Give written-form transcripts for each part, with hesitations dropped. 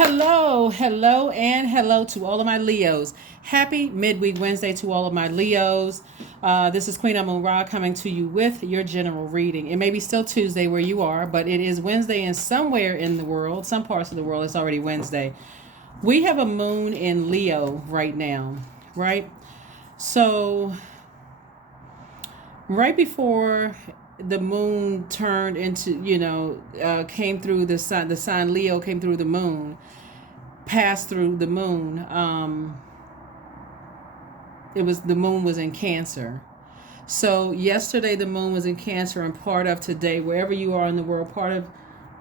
Hello, hello, and hello to all of my Leos. Happy midweek Wednesday to all of my Leos. This is Queen Amun Ra coming to you with your general reading. It may be still Tuesday where you are, but it is Wednesday, and somewhere in the world, some parts of the world, it's already Wednesday. We have a moon in Leo right now, right? So, right before the moon turned into, came through the sign Leo came through the moon, passed through the moon. The moon was in Cancer. So yesterday the moon was in Cancer, and part of today, wherever you are in the world, part of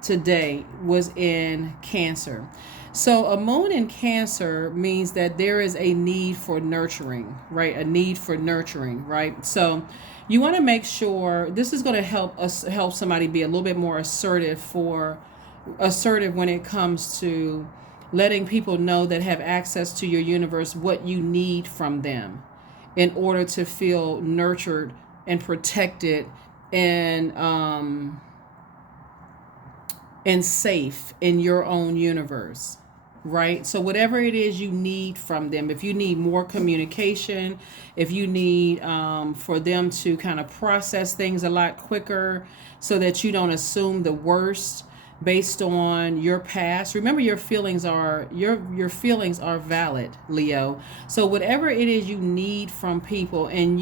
today was in Cancer. So a moon in Cancer means that there is a need for nurturing, right? A need for nurturing, right? So you want to make sure this is going to help somebody be a little bit more assertive when it comes to letting people know that have access to your universe what you need from them in order to feel nurtured and protected and safe in your own universe, right? So whatever it is you need from them, if you need more communication, if you need for them to kind of process things a lot quicker so that you don't assume the worst based on your past. Remember, your feelings are valid, Leo. So whatever it is you need from people, and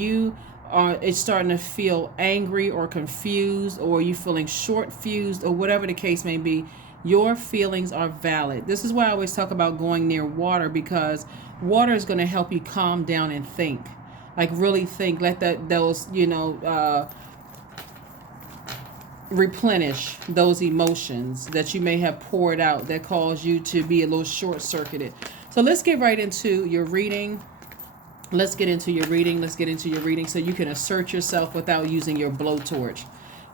it's starting to feel angry or confused, or you feeling short fused, or whatever the case may be, your feelings are valid. This is why I always talk about going near water, because water is going to help you calm down and think, like really think, let those replenish those emotions that you may have poured out that caused you to be a little short circuited. So let's get right into your reading. Let's get into your reading so you can assert yourself without using your blowtorch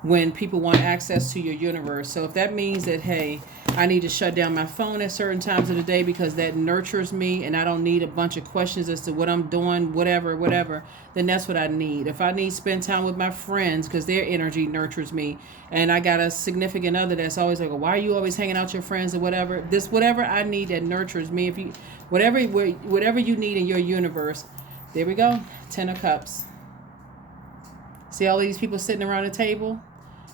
when people want access to your universe. So if that means that, hey, I need to shut down my phone at certain times of the day because that nurtures me and I don't need a bunch of questions as to what I'm doing, whatever, then that's what I need. If I need to spend time with my friends because their energy nurtures me, and I got a significant other that's always like, why are you always hanging out with your friends or whatever, whatever I need that nurtures me, if you whatever you need in your universe. There we go. 10 of Cups. See all these people sitting around the table?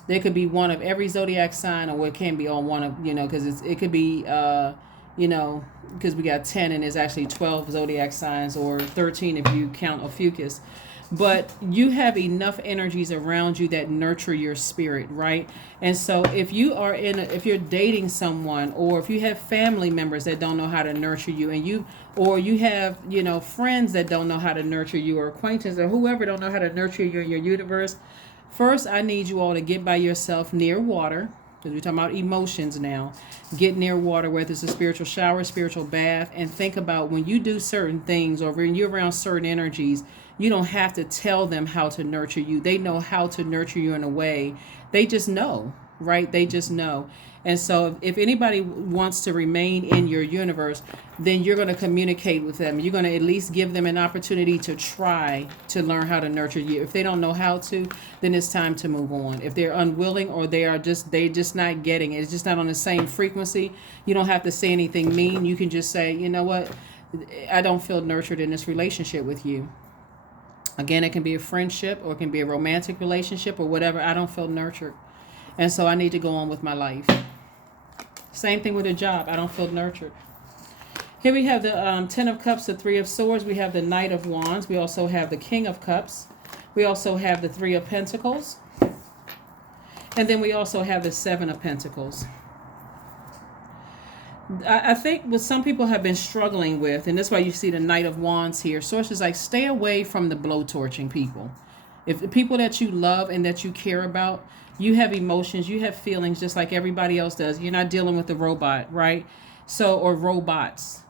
There could be one of every zodiac sign, or it can be on one of, because it could be, because we got 10 and there's actually 12 zodiac signs, or 13 if you count Ophiuchus. But you have enough energies around you that nurture your spirit, right? And so if you're dating someone, or if you have family members that don't know how to nurture you, or you have, friends that don't know how to nurture you, or acquaintances, or whoever don't know how to nurture you in your universe, first I need you all to get by yourself near water, because we're talking about emotions now. Get near water, whether it's a spiritual shower, spiritual bath, and think about when you do certain things, or when you're around certain energies, you don't have to tell them how to nurture you. They know how to nurture you in a way. They just know, right? They just know. And so if anybody wants to remain in your universe, then you're going to communicate with them. You're going to at least give them an opportunity to try to learn how to nurture you. If they don't know how to, then it's time to move on. If they're unwilling, or they just not getting it, it's just not on the same frequency, you don't have to say anything mean. You can just say, you know what, I don't feel nurtured in this relationship with you. Again, it can be a friendship, or it can be a romantic relationship, or whatever. I don't feel nurtured. And so I need to go on with my life. Same thing with a job. I don't feel nurtured. Here we have the 10 of Cups, the 3 of Swords. We have the Knight of Wands. We also have the King of Cups. We also have the 3 of Pentacles. And then we also have the 7 of Pentacles. I think what some people have been struggling with, and that's why you see the Knight of Wands here. Sources like, stay away from the blowtorching people. If the people that you love and that you care about, you have emotions, you have feelings just like everybody else does. You're not dealing with a robot, right? So, or robots.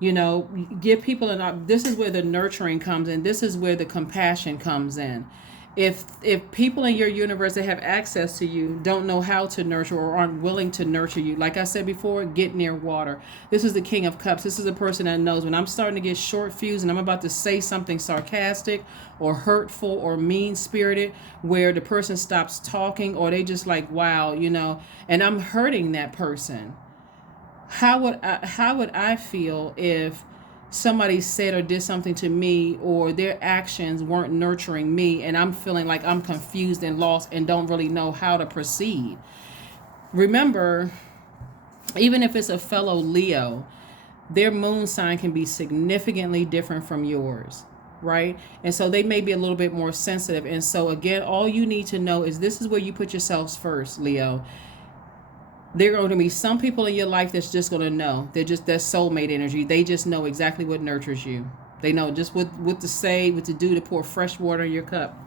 Give people this is where the nurturing comes in. This is where the compassion comes in. If people in your universe that have access to you don't know how to nurture, or aren't willing to nurture you, like I said before, get near water. This is the King of Cups. This is a person that knows when I'm starting to get short fused and I'm about to say something sarcastic or hurtful or mean spirited, where the person stops talking, or they just like, wow, and I'm hurting that person. How would I feel if somebody said or did something to me, or their actions weren't nurturing me, and I'm feeling like I'm confused and lost and don't really know how to proceed? Remember, even if it's a fellow Leo, their moon sign can be significantly different from yours, right? And so they may be a little bit more sensitive. And so again, all you need to know is this is where you put yourselves first, Leo. There are going to be some people in your life that's just going to know. They're just that soulmate energy. They just know exactly what nurtures you. They know just what to say, what to do to pour fresh water in your cup.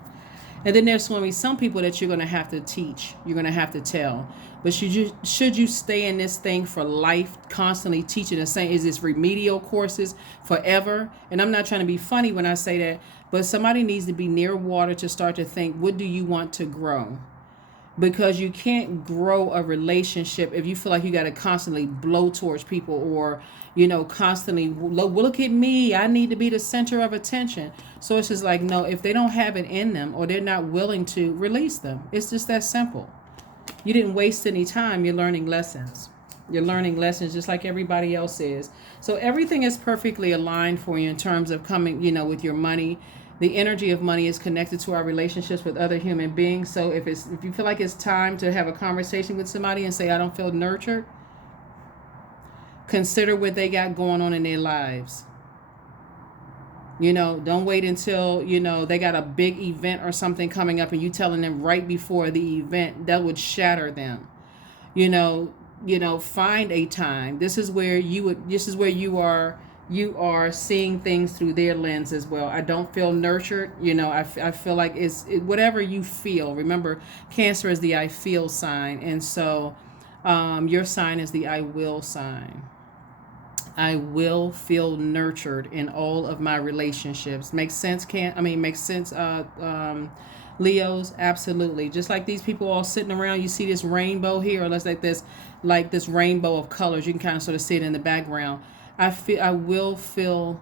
And then there's going to be some people that you're going to have to teach. You're going to have to tell. But should you stay in this thing for life, constantly teaching and saying, is this remedial courses forever? And I'm not trying to be funny when I say that, but somebody needs to be near water to start to think, what do you want to grow? Because you can't grow a relationship if you feel like you got to constantly blow towards people, or constantly look at me, I need to be the center of attention. So it's just like, no, if they don't have it in them, or they're not willing to release them, it's just that simple. You didn't waste any time. You're learning lessons. You're learning lessons just like everybody else is. So everything is perfectly aligned for you in terms of coming, with your money. The energy of money is connected to our relationships with other human beings. So if you feel like it's time to have a conversation with somebody and say, I don't feel nurtured, consider what they got going on in their lives. Don't wait until, they got a big event or something coming up and you telling them right before the event. That would shatter them. Find a time. This is where you are seeing things through their lens as well. I don't feel nurtured. I feel like whatever you feel. Remember, Cancer is the I feel sign. And so your sign is the I will sign. I will feel nurtured in all of my relationships. Makes sense? Makes sense, Leos? Absolutely. Just like these people all sitting around, you see this rainbow here, or let's like this rainbow of colors. You can kind of sort of see it in the background. I will feel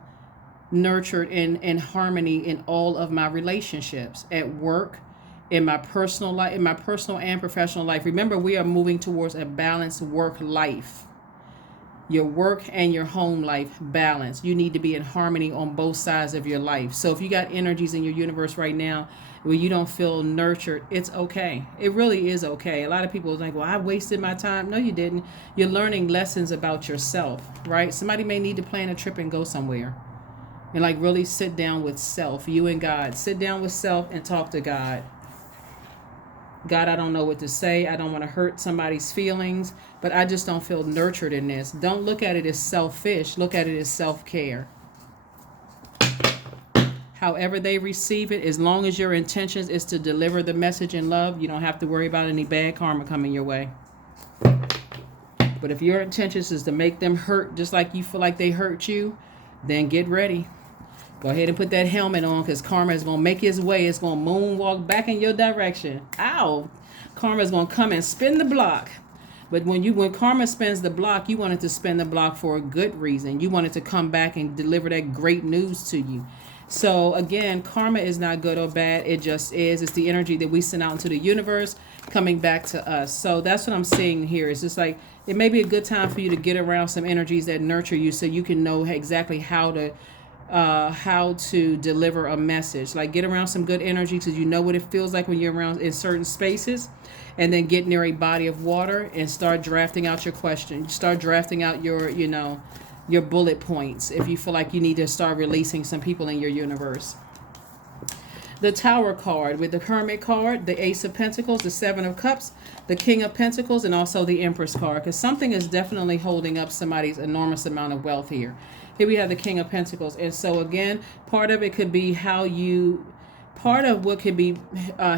nurtured in harmony in all of my relationships, at work, in my personal life, in my personal and professional life. Remember, we are moving towards a balanced work life. Your work and your home life balance. You need to be in harmony on both sides of your life. So if you got energies in your universe right now where you don't feel nurtured, it's okay. It really is okay. A lot of people are like, well, I wasted my time. No, you didn't. You're learning lessons about yourself, right? Somebody may need to plan a trip and go somewhere and like really sit down with self, you and God. Sit down with self and talk to God. God, I don't know what to say. I don't want to hurt somebody's feelings, but I just don't feel nurtured in this. Don't look at it as selfish. Look at it as self-care. However they receive it, as long as your intentions is to deliver the message in love, you don't have to worry about any bad karma coming your way. But if your intentions is to make them hurt just like you feel like they hurt you, then get ready. Go ahead and put that helmet on, because karma is going to make its way. It's going to moonwalk back in your direction. Ow! Karma is going to come and spin the block. But when karma spins the block, you want it to spin the block for a good reason. You want it to come back and deliver that great news to you. So again, karma is not good or bad. It just is. It's the energy that we send out into the universe coming back to us. So that's what I'm seeing here. It's just like it may be a good time for you to get around some energies that nurture you, so you can know exactly how to deliver a message. Like get around some good energy, because you know what it feels like when you're around in certain spaces. And then get near a body of water and start drafting out your question. Start drafting out your bullet points if you feel like you need to start releasing some people in your universe. The Tower card with the Hermit card, the Ace of Pentacles, the Seven of Cups, the King of Pentacles, and also the Empress card, because something is definitely holding up somebody's enormous amount of wealth here. Here we have the King of Pentacles. And so again, part of it could be part of what could be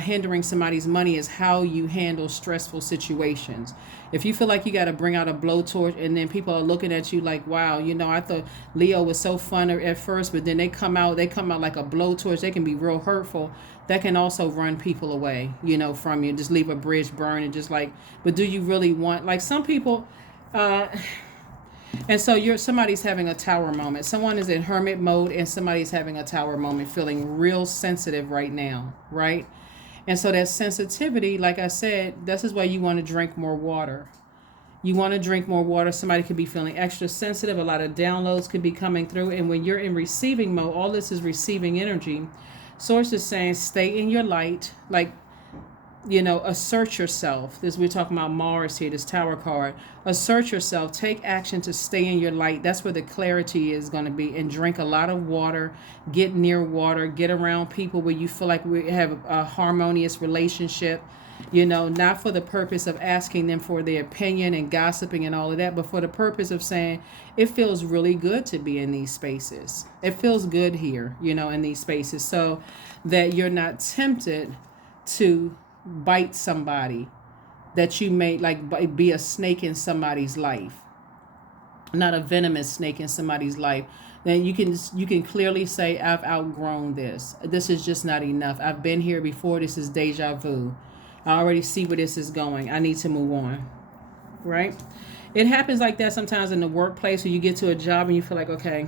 hindering somebody's money is how you handle stressful situations. If you feel like you got to bring out a blowtorch and then people are looking at you like, wow, I thought Leo was so fun at first, but then they come out like a blowtorch. They can be real hurtful. That can also run people away, from you. Just leave a bridge burn and just like, but do you really want, like some people, and so somebody's having a tower moment. Someone is in hermit mode and somebody's having a tower moment, feeling real sensitive right now, right? And so that sensitivity, like I said, this is why you want to drink more water. You want to drink more water. Somebody could be feeling extra sensitive. A lot of downloads could be coming through. And when you're in receiving mode, all this is receiving energy. Source is saying stay in your light. Like, assert yourself. This, we're talking about Mars here, this Tower card. Assert yourself. Take action to stay in your light. That's where the clarity is going to be. And drink a lot of water. Get near water. Get around people where you feel like we have a harmonious relationship. Not for the purpose of asking them for their opinion and gossiping and all of that, but for the purpose of saying it feels really good to be in these spaces. It feels good here, in these spaces, so that you're not tempted to bite somebody, that you may like be a snake in somebody's life, not a venomous snake in somebody's life. Then you can clearly say, I've outgrown this. This is just not enough. I've been here before. This is deja vu. I already see where this is going. I need to move on. Right? It happens like that sometimes in the workplace, where you get to a job and you feel like, okay,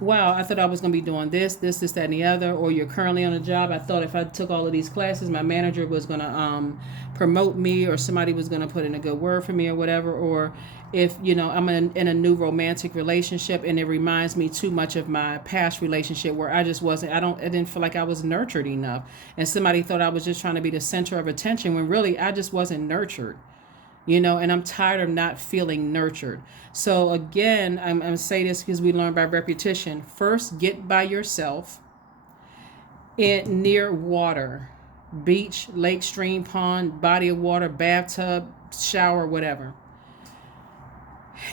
wow, I thought I was going to be doing this, that, and the other. Or you're currently on a job. I thought if I took all of these classes, my manager was going to promote me, or somebody was going to put in a good word for me or whatever. Or if, I'm in a new romantic relationship and it reminds me too much of my past relationship where I just wasn't, I didn't feel like I was nurtured enough. And somebody thought I was just trying to be the center of attention when really I just wasn't nurtured. And I'm tired of not feeling nurtured. So again, I'm going to say this because we learn by repetition. First, get by yourself near water, beach, lake, stream, pond, body of water, bathtub, shower, whatever.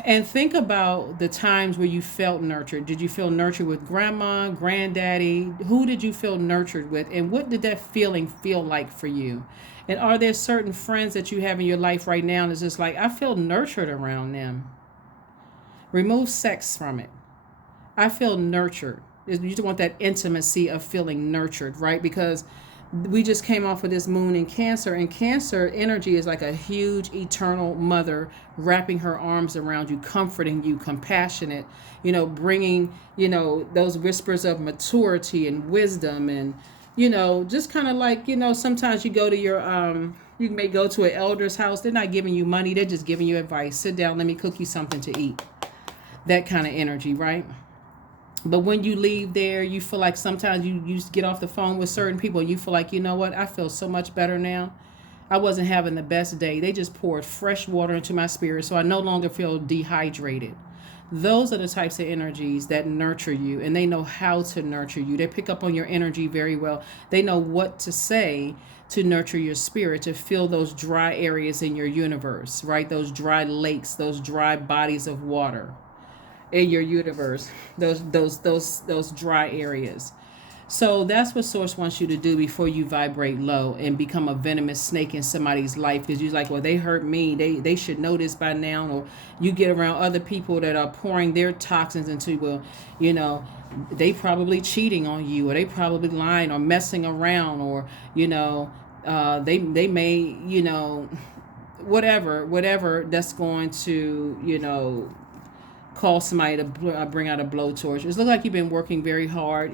And think about the times where you felt nurtured. Did you feel nurtured with grandma, granddaddy? Who did you feel nurtured with? And what did that feeling feel like for you? And are there certain friends that you have in your life right now and it's just like, I feel nurtured around them? Remove sex from it. I feel nurtured. You just want that intimacy of feeling nurtured, right? Because we just came off of this moon in Cancer, and Cancer energy is like a huge eternal mother wrapping her arms around you, comforting you, compassionate, bringing, those whispers of maturity and wisdom, and, just kind of like, sometimes you go to your, you may go to an elder's house. They're not giving you money. They're just giving you advice. Sit down. Let me cook you something to eat. That kind of energy, right? But when you leave there, you feel like sometimes you get off the phone with certain people and you feel like, you know what, I feel so much better now. I wasn't having the best day. They just poured fresh water into my spirit, so I no longer feel dehydrated. Those are the types of energies that nurture you, and they know how to nurture you. They pick up on your energy very well. They know what to say to nurture your spirit, to fill those dry areas in your universe, right? Those dry lakes, those dry bodies of water in your universe, those dry areas. So that's what Source wants you to do before you vibrate low and become a venomous snake in somebody's life, because you're like, well, they hurt me, they should know this by now. Or you get around other people that are pouring their toxins into, well, they probably cheating on you, or they probably lying or messing around, or they may, whatever that's going to call somebody to bring out a blowtorch. It looks like you've been working very hard,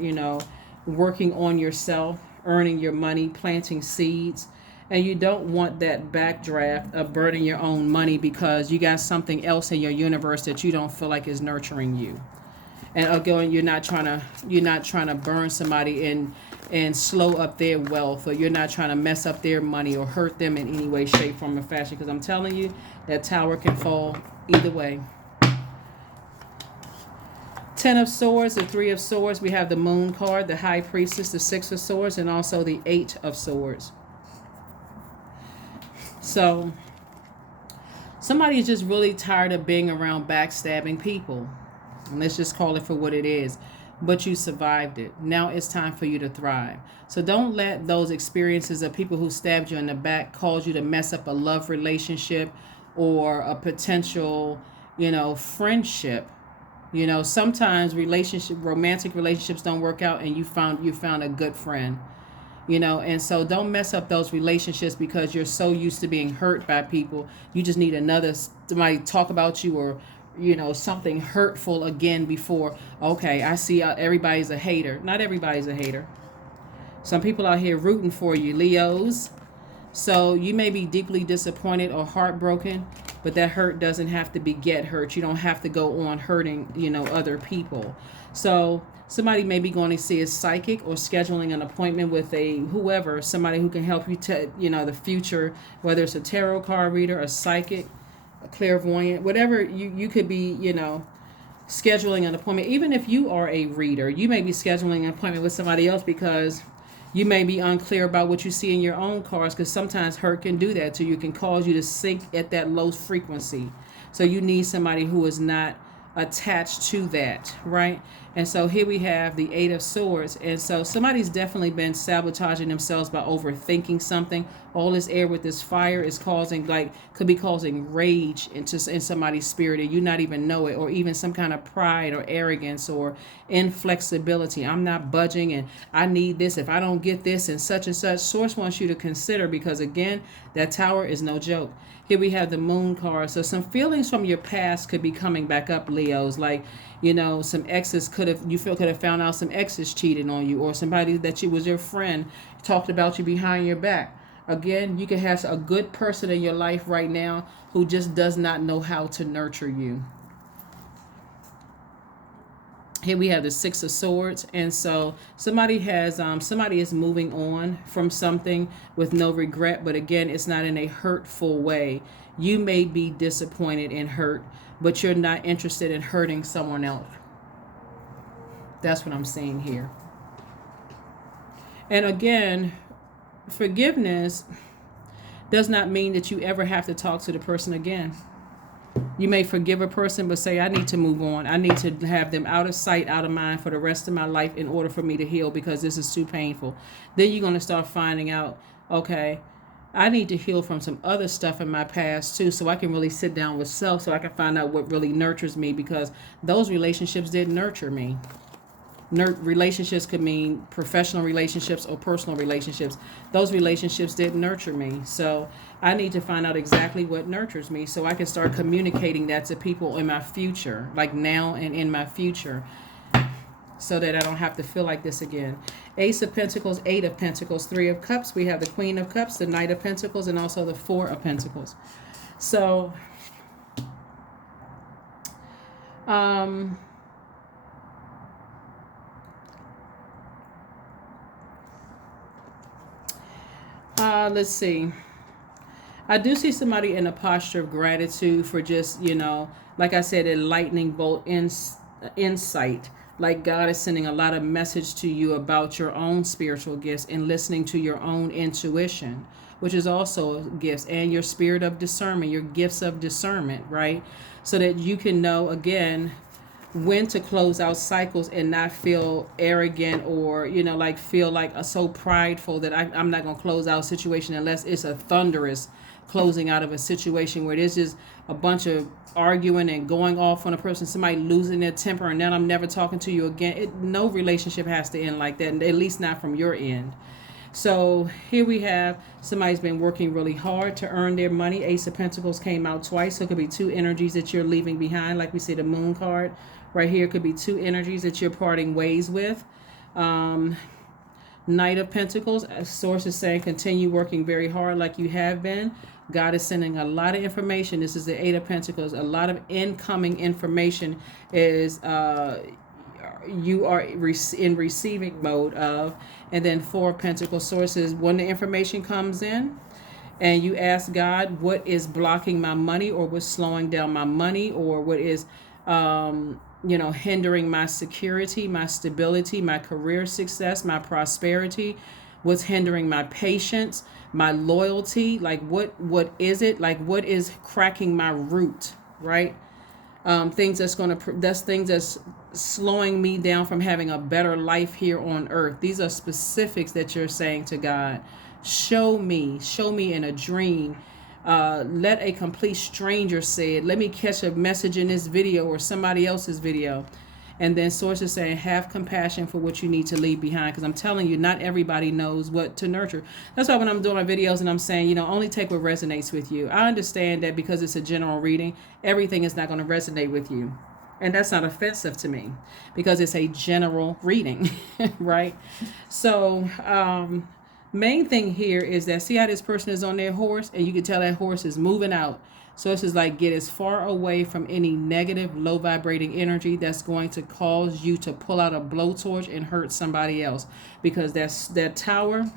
working on yourself, earning your money, planting seeds, and you don't want that backdraft of burning your own money because you got something else in your universe that you don't feel like is nurturing you. And again, you're not trying to burn somebody and slow up their wealth, or you're not trying to mess up their money or hurt them in any way, shape, form, or fashion. Because I'm telling you, that tower can fall either way. 10 of Swords, the 3 of Swords. We have the Moon card, the High Priestess, the 6 of Swords, and also the 8 of Swords. So somebody is just really tired of being around backstabbing people. And let's just call it for what it is. But you survived it. Now it's time for you to thrive. So don't let those experiences of people who stabbed you in the back cause you to mess up a love relationship or a potential, friendship. Sometimes romantic relationships don't work out, and you found a good friend, and so don't mess up those relationships because you're so used to being hurt by people. You just need somebody talk about you, or something hurtful again before, okay, I see everybody's a hater. Not everybody's a hater. Some people out here rooting for you, Leos. So you may be deeply disappointed or heartbroken, but that hurt doesn't have to beget hurt. You don't have to go on hurting, other people. So somebody may be going to see a psychic or scheduling an appointment with a whoever, somebody who can help you to, the future, whether it's a tarot card reader, a psychic, a clairvoyant, whatever you could be, scheduling an appointment. Even if you are a reader, you may be scheduling an appointment with somebody else because you may be unclear about what you see in your own cards, because sometimes hurt can do that to you. It can cause you to sink at that low frequency. So you need somebody who is not attached to that, right? And so here we have the Eight of Swords. And so somebody's definitely been sabotaging themselves by overthinking something. All this air with this fire is causing, could be causing rage in somebody's spirit, and you not even know it, or even some kind of pride or arrogance or inflexibility. I'm not budging, and I need this. If I don't get this and such, Source wants you to consider, because again, that Tower is no joke. Here we have the Moon card. So some feelings from your past could be coming back up, Leos. Like, some exes could have found out some exes cheated on you, or somebody that was your friend talked about you behind your back. Again, you could have a good person in your life right now who just does not know how to nurture you. Here we have the Six of Swords. And so somebody is moving on from something with no regret, but again, it's not in a hurtful way. You may be disappointed and hurt, but you're not interested in hurting someone else. That's what I'm seeing here. And again, forgiveness does not mean that you ever have to talk to the person again. You may forgive a person, but say, I need to move on. I need to have them out of sight, out of mind for the rest of my life in order for me to heal, because this is too painful. Then you're going to start finding out, okay, I need to heal from some other stuff in my past too, so I can really sit down with self, so I can find out what really nurtures me, because those relationships didn't nurture me. Relationships could mean professional relationships or personal relationships. Those relationships didn't nurture me. So I need to find out exactly what nurtures me, so I can start communicating that to people in my future, like now and in my future, so that I don't have to feel like this again. Ace of Pentacles, Eight of Pentacles, Three of Cups. We have the Queen of Cups, the Knight of Pentacles, and also the Four of Pentacles. So, let's see. I do see somebody in a posture of gratitude for just, like I said, a lightning bolt insight. Like God is sending a lot of message to you about your own spiritual gifts and listening to your own intuition, which is also gifts, and your spirit of discernment, your gifts of discernment, right? So that you can know, again, when to close out cycles and not feel arrogant, or feel like so prideful that I'm not going to close out a situation unless it's a thunderous closing out of a situation where there's just a bunch of arguing and going off on a person, somebody losing their temper, and then I'm never talking to you again. No relationship has to end like that, at least not from your end. So here we have somebody's been working really hard to earn their money. Ace of Pentacles came out twice, so it could be two energies that you're leaving behind. Like we see the Moon card right here, could be two energies that you're parting ways with. Knight of Pentacles, Source is saying continue working very hard like you have been. God is sending a lot of information. This is the Eight of Pentacles. A lot of incoming information is you are in receiving mode of. And then Four of Pentacles, sources, when the information comes in and you ask God, what is blocking my money, or what's slowing down my money, or what is hindering my security, my stability, my career success, my prosperity, what's hindering my patience, my loyalty, like what is it, like what is cracking my root, right? Things that's slowing me down from having a better life here on earth. These are specifics that you're saying to God. Show me in a dream. Let a complete stranger say it. Let me catch a message in this video or somebody else's video. And then Source is saying, have compassion for what you need to leave behind. Because I'm telling you, not everybody knows what to nurture. That's why when I'm doing my videos and I'm saying, only take what resonates with you. I understand that because it's a general reading, everything is not going to resonate with you. And that's not offensive to me because it's a general reading, right? So, Main thing here is that, see how this person is on their horse, and you can tell that horse is moving out. So this is like, get as far away from any negative, low vibrating energy that's going to cause you to pull out a blowtorch and hurt somebody else. Because that tower,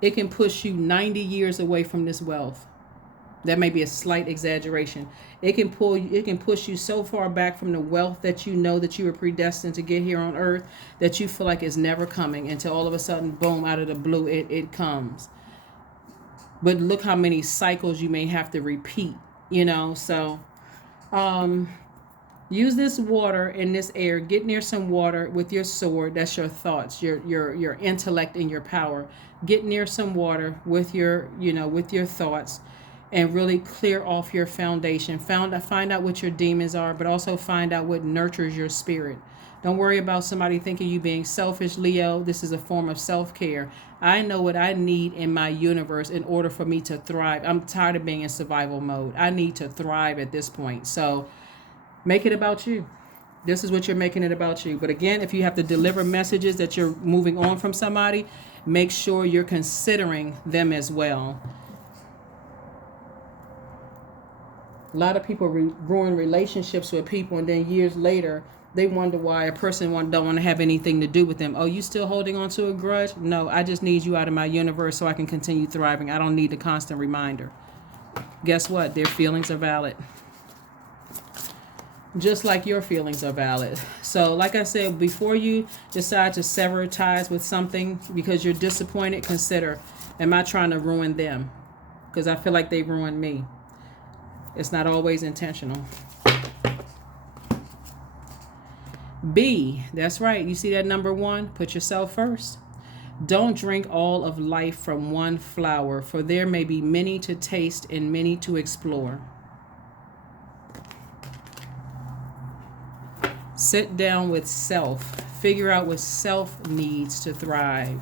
it can push you 90 years away from this wealth. That may be a slight exaggeration. It can push you so far back from the wealth that you know that you were predestined to get here on earth, that you feel like it's never coming, until all of a sudden, boom, out of the blue, it comes. But look how many cycles you may have to repeat, so use this water and this air. Get near some water with your sword. That's your thoughts, your intellect and your power. Get near some water with your thoughts, and really clear off your foundation. Find out what your demons are, but also find out what nurtures your spirit. Don't worry about somebody thinking you being selfish, Leo. This is a form of self-care. I know what I need in my universe in order for me to thrive. I'm tired of being in survival mode. I need to thrive at this point. So make it about you. This is what you're making it about you. But again, if you have to deliver messages that you're moving on from somebody, make sure you're considering them as well. A lot of people ruin relationships with people, and then years later, they wonder why a person don't want to have anything to do with them. Oh, you still holding on to a grudge? No, I just need you out of my universe so I can continue thriving. I don't need a constant reminder. Guess what? Their feelings are valid. Just like your feelings are valid. So like I said, before you decide to sever ties with something because you're disappointed, consider, am I trying to ruin them? Because I feel like they ruined me. It's not always intentional. B, that's right. You see that number 1? Put yourself first. Don't drink all of life from one flower, for there may be many to taste and many to explore. Sit down with self. Figure out what self needs to thrive,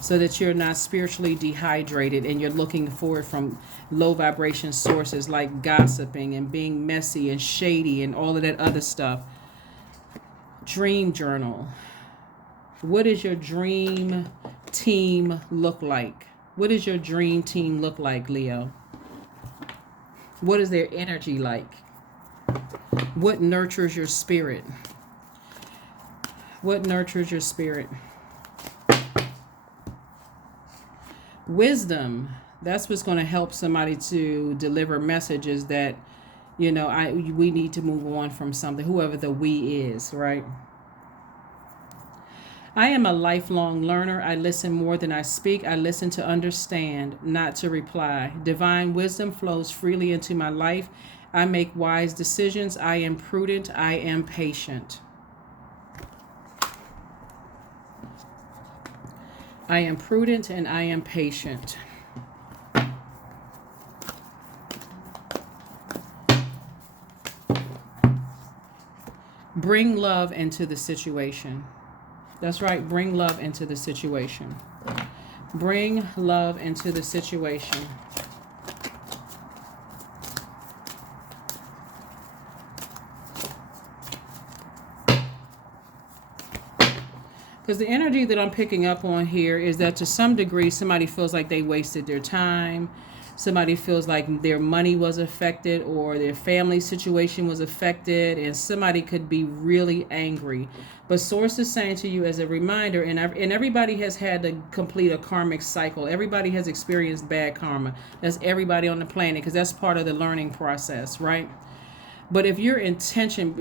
so that you're not spiritually dehydrated and you're looking for it from low vibration sources like gossiping and being messy and shady and all of that other stuff. Dream journal. What does your dream team look like? What does your dream team look like, Leo? What is their energy like? What nurtures your spirit? What nurtures your spirit? Wisdom. That's what's going to help somebody to deliver messages that, we need to move on from something, whoever the we is, right? I am a lifelong learner. I listen more than I speak. I listen to understand, not to reply. Divine wisdom flows freely into my life. I make wise decisions. I am prudent. I am patient. I am prudent and I am patient. Bring love into the situation. That's right. Bring love into the situation. Bring love into the situation. Because the energy that I'm picking up on here is that to some degree, somebody feels like they wasted their time. Somebody feels like their money was affected or their family situation was affected, and somebody could be really angry. But Source is saying to you as a reminder, and everybody has had to complete a karmic cycle. Everybody has experienced bad karma. That's everybody on the planet, because that's part of the learning process, right? But if your intention,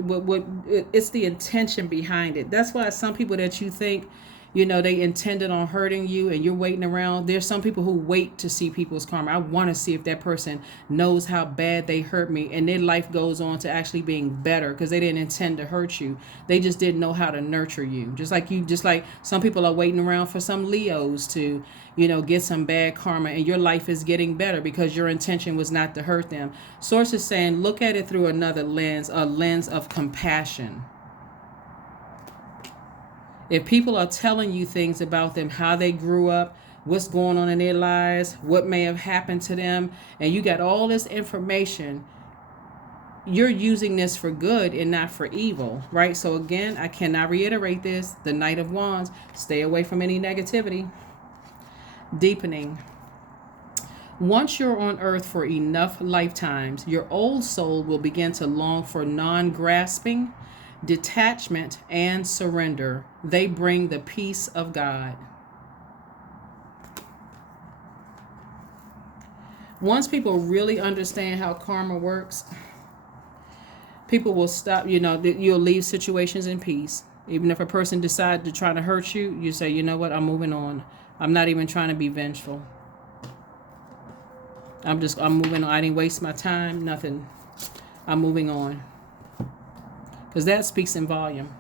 it's the intention behind it. That's why some people that you think, they intended on hurting you and you're waiting around. There's some people who wait to see people's karma. I want to see if that person knows how bad they hurt me, and their life goes on to actually being better because they didn't intend to hurt you. They just didn't know how to nurture you. Just like some people are waiting around for some Leos to, get some bad karma, and your life is getting better because your intention was not to hurt them. Source is saying, look at it through another lens, a lens of compassion. If people are telling you things about them, how they grew up, what's going on in their lives, what may have happened to them, and you got all this information, you're using this for good and not for evil, right? So again, I cannot reiterate this. The Knight of Wands, stay away from any negativity. Deepening. Once you're on earth for enough lifetimes, your old soul will begin to long for non-grasping, detachment, and surrender. They bring the peace of God. Once people really understand how karma works, people will stop, you'll leave situations in peace. Even if a person decides to try to hurt you, you say, you know what, I'm moving on. I'm not even trying to be vengeful. I'm moving on. I didn't waste my time, nothing. I'm moving on. Because that speaks in volume.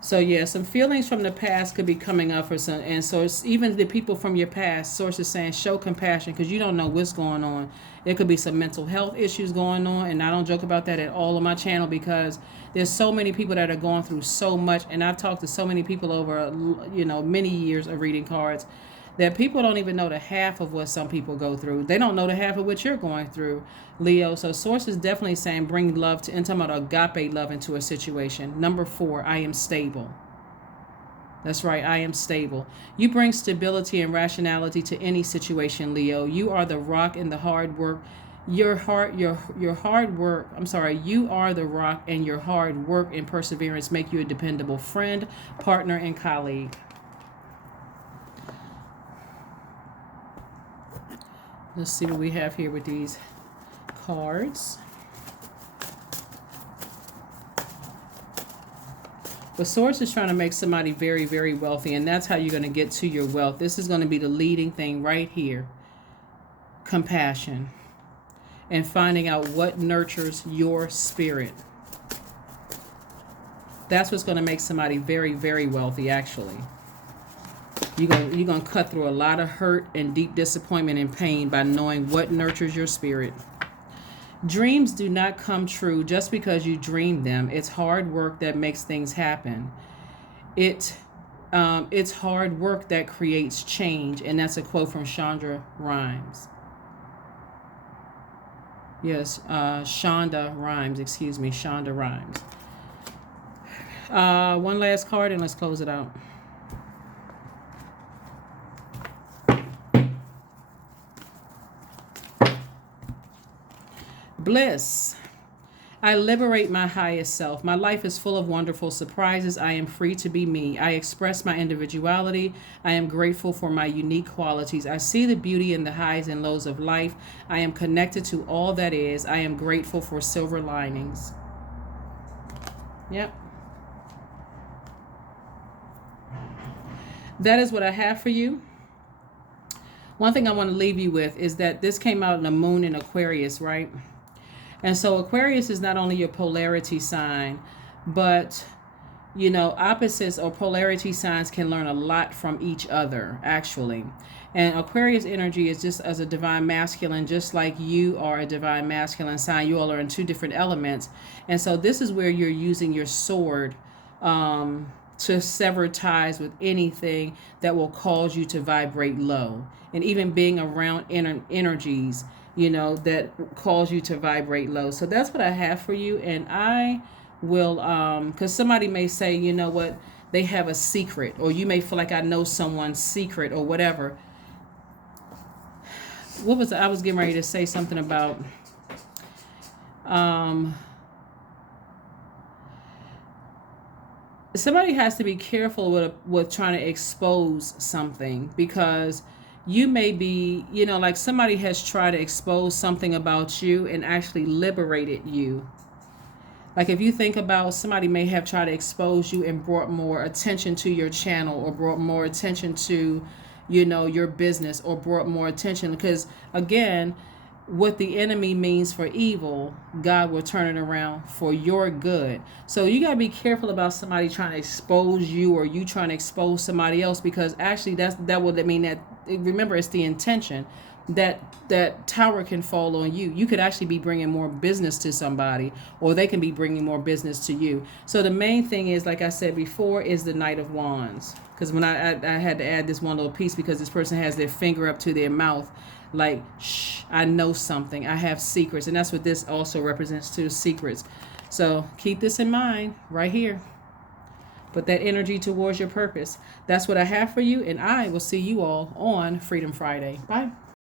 So yeah, some feelings from the past could be coming up for some, and so it's even the people from your past. Sources saying show compassion because you don't know what's going on. There could be some mental health issues going on, and I don't joke about that at all on my channel because there's so many people that are going through so much, and I've talked to so many people over many years of reading cards that people don't even know the half of what some people go through. They don't know the half of what you're going through, Leo. So sources definitely saying bring love to, and talking about agape love into a situation. Number 4, I am stable. That's right, I am stable. You bring stability and rationality to any situation, Leo. You are the rock in the hard work. Your hard work, you are the rock, and your hard work and perseverance make you a dependable friend, partner, and colleague. Let's see what we have here with these cards. The source is trying to make somebody very, very wealthy, and that's how you're going to get to your wealth. This is going to be the leading thing right here. Compassion. And finding out what nurtures your spirit. That's what's going to make somebody very, very wealthy, actually. You're going to cut through a lot of hurt and deep disappointment and pain by knowing what nurtures your spirit. Dreams do not come true just because you dream them. It's hard work that makes things happen. It's hard work that creates change. And that's a quote from Shonda Rhimes. Yes, Shonda Rhimes. One last card and let's close it out. Bliss. I liberate my highest self. My life is full of wonderful surprises. I am free to be me. I express my individuality. I am grateful for my unique qualities. I see the beauty in the highs and lows of life. I am connected to all that is. I am grateful for silver linings. Yep. That is what I have for you. One thing I want to leave you with is that this came out in the moon in Aquarius, right? And so Aquarius is not only your polarity sign, but, opposites or polarity signs can learn a lot from each other, actually. And Aquarius energy is just as a divine masculine, just like you are a divine masculine sign. You all are in 2 different elements. And so this is where you're using your sword to sever ties with anything that will cause you to vibrate low. And even being around energies that cause you to vibrate low. So that's what I have for you. And I will, because somebody may say, you know what, they have a secret, or you may feel like I know someone's secret or whatever. I was getting ready to say something about, somebody has to be careful with trying to expose something, because you may be, like somebody has tried to expose something about you and actually liberated you. Like if you think about, somebody may have tried to expose you and brought more attention to your channel, or brought more attention to, your business, or brought more attention, because again, what the enemy means for evil, God will turn it around for your good. So you got to be careful about somebody trying to expose you, or you trying to expose somebody else, because actually that would mean that, remember, it's the intention that tower can fall on you. You could actually be bringing more business to somebody, or they can be bringing more business to you. So the main thing is, like I said before, is the Knight of Wands. Because when I had to add this one little piece, because this person has their finger up to their mouth, like, shh, I know something. I have secrets. And that's what this also represents too, secrets. So keep this in mind right here. Put that energy towards your purpose. That's what I have for you, and I will see you all on Freedom Friday. Bye.